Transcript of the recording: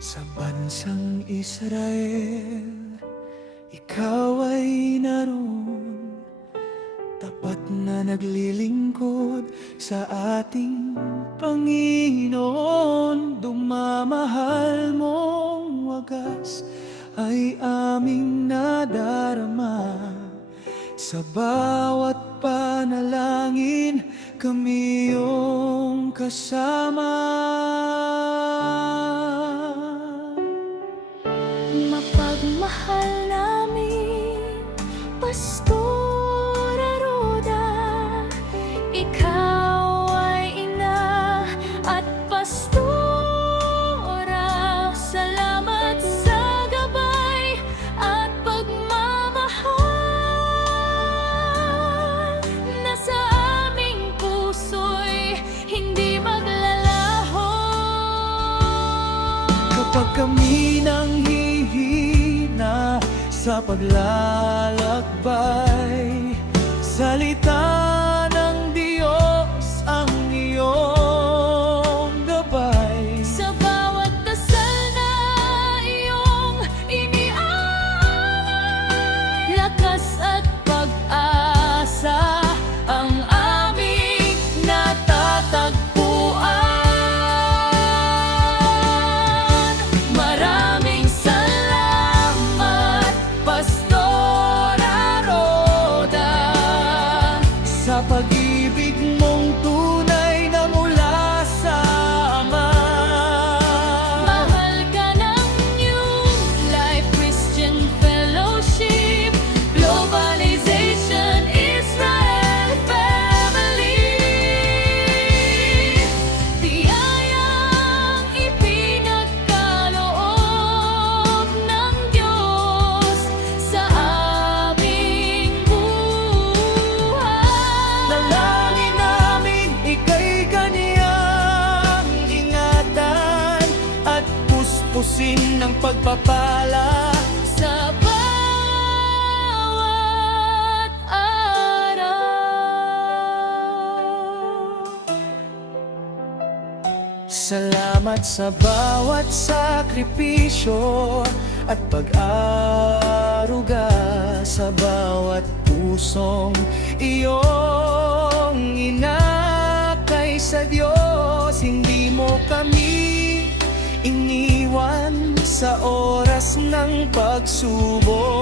Sa bansang Israel, ikaw ay naroon, tapat na naglilingkod sa ating Panginoon. Dumamahal mong wagas ay aming nadarama. Sa bawat panalangin, kami iyong kasama. Mapagmahal namin, Pastora Roda, ikaw ay ina at pastora. Salamat sa gabay at pagmamahal na sa aming puso'y hindi maglalaho. Kapag kami nang hihina sa paglalakbay, salita ng Diyos ang iyong gabay. Sa bawat dasal na iyong iniaalay, lakas at pag-asa ang aming natatagpuan. Maraming salamat, Pastora Roda, Sa pag-ibig mong tunay na mula sa Ama. mahal ka ng New Life Christian Fellowship, Globalization Israel Family. Biyayang ipinagkaloob ng Diyos sa aming buhay. Dalangin namin ika'y kaniyang ingatan at puspusin ng pagpapala. Sa bawat araw. Salamat sa bawat sakripisyo at pag-aruga, sa bawat pusong iyong inakay sa Diyos. Hindi mo kami iniwan sa oras ng pagsubok.